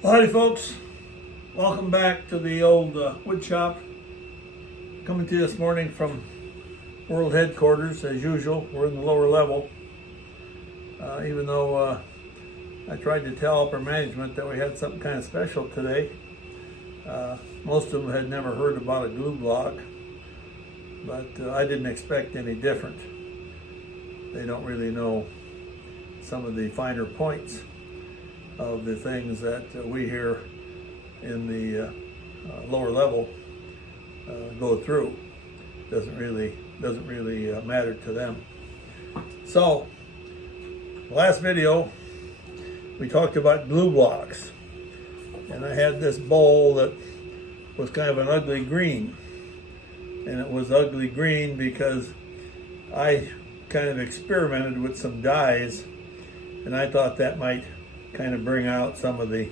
Well, howdy folks, welcome back to the old wood shop. Coming to you this morning from world headquarters as usual. We're in the lower level. Even though I tried to tell upper management that we had something kind of special today. Most of them had never heard about a glue block, but I didn't expect any different. They don't really know some of the finer points of the things that we here in the lower level go through. Doesn't really matter to them. So, last video we talked about glue blocks, and I had this bowl that was kind of an ugly green, and it was ugly green because I kind of experimented with some dyes, and I thought that might kind of bring out some of the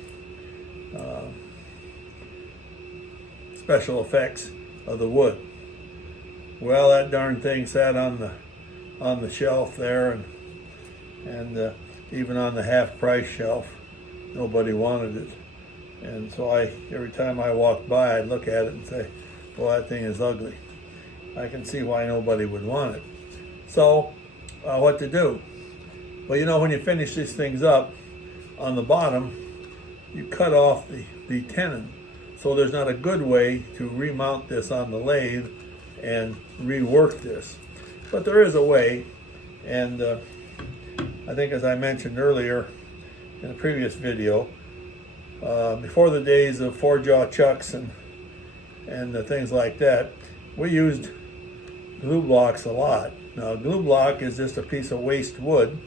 special effects of the wood. Well, that darn thing sat on the shelf there, and even on the half price shelf, nobody wanted it. And so every time I walked by, I'd look at it and say, well, that thing is ugly. I can see why nobody would want it. So what to do? Well, you know, when you finish these things up, on the bottom, you cut off the tenon. So there's not a good way to remount this on the lathe and rework this. But there is a way, and I think, as I mentioned earlier in a previous video, before the days of four-jaw chucks and things like that, we used glue blocks a lot. Now, a glue block is just a piece of waste wood,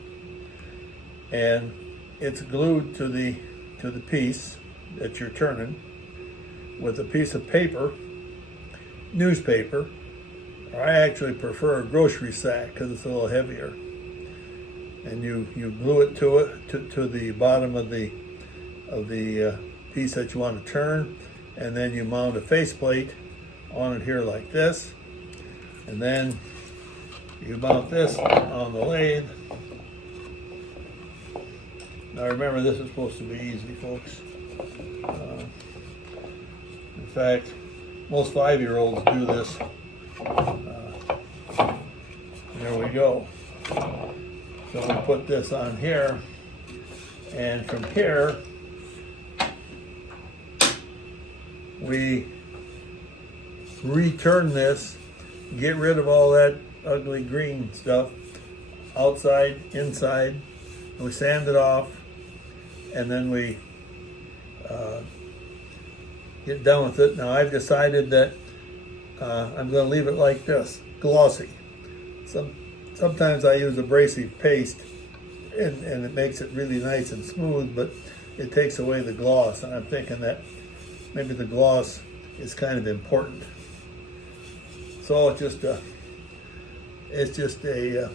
and it's glued to the piece that you're turning with a piece of paper, newspaper, or I actually prefer a grocery sack because it's a little heavier. And you glue it to the bottom of the piece that you want to turn, and then you mount a faceplate on it here like this, and then you mount this on the lathe. Now remember, this is supposed to be easy, folks. In fact, most 5-year-olds do this. There we go. So we put this on here, and from here, we return this, get rid of all that ugly green stuff, outside, inside, and we sand it off, and then we get done with it. Now I've decided that I'm going to leave it like this, glossy. Sometimes I use abrasive paste, and it makes it really nice and smooth, but it takes away the gloss, and I'm thinking that maybe the gloss is kind of important. So it's just a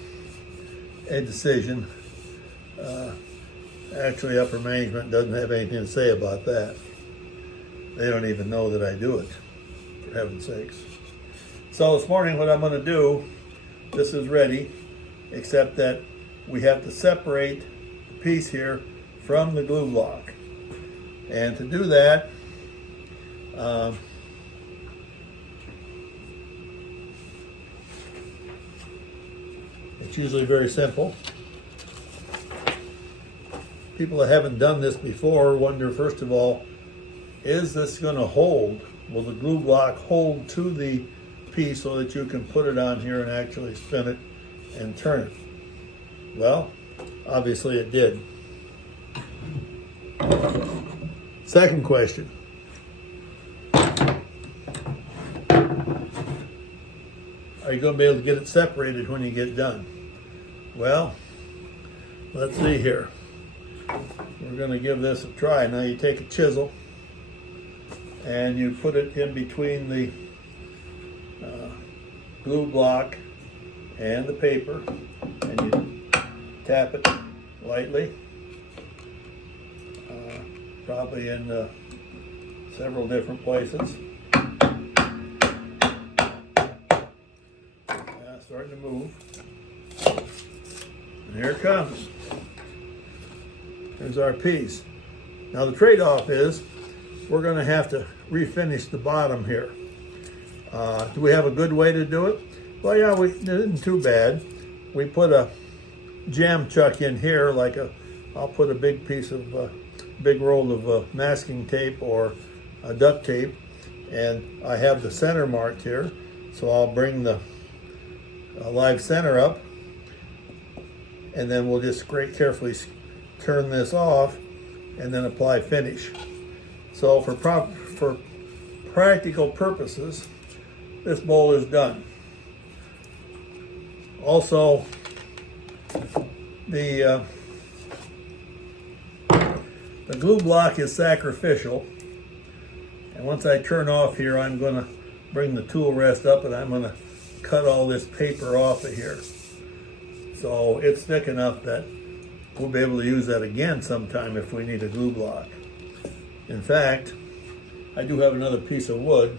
decision. Actually, upper management doesn't have anything to say about that. They don't even know that I do it, for heaven's sakes. So this morning, what I'm going to do, this is ready, except that we have to separate the piece here from the glue block. And to do that, it's usually very simple. People that haven't done this before wonder, first of all, is this going to hold? Will the glue block hold to the piece so that you can put it on here and actually spin it and turn it? Well, obviously it did. Second question. Are you going to be able to get it separated when you get done? Well, let's see here. We're going to give this a try. Now you take a chisel and you put it in between the glue block and the paper, and you tap it lightly, probably in several different places. Starting to move. And here it comes. There's our piece. Now the trade-off is we're going to have to refinish the bottom here. Do we have a good way to do it? Well, yeah, it isn't too bad. We put a jam chuck in here, I'll put a big piece of, big roll of masking tape or duct tape, and I have the center marked here. So I'll bring the live center up, and then we'll just carefully turn this off and then apply finish. So for practical purposes, this bowl is done. Also, the glue block is sacrificial, and once I turn off here, I'm going to bring the tool rest up and I'm going to cut all this paper off of here. So it's thick enough that we'll be able to use that again sometime if we need a glue block. In fact, I do have another piece of wood.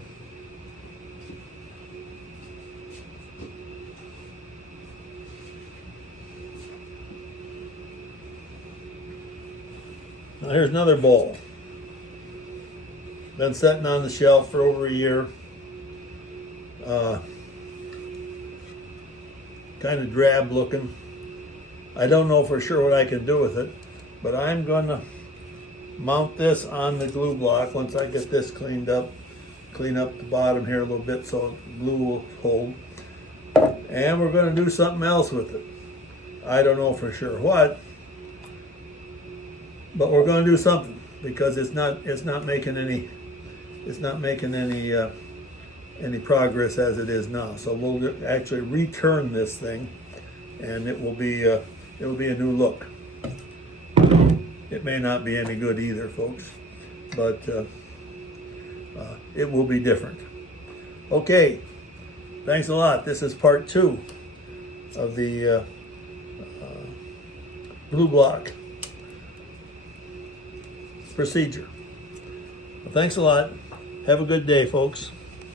Now here's another bowl. Been sitting on the shelf for over a year. Kind of drab looking. I don't know for sure what I can do with it, but I'm going to mount this on the glue block once I get this cleaned up. Clean up the bottom here a little bit so glue will hold. And we're going to do something else with it. I don't know for sure what, but we're going to do something because it's not making any progress as it is now. So we'll actually return this thing, and it will be a new look. It may not be any good either, folks, but it will be different. Okay, thanks a lot. This is part 2 of the glue block procedure. Well, thanks a lot. Have a good day, folks.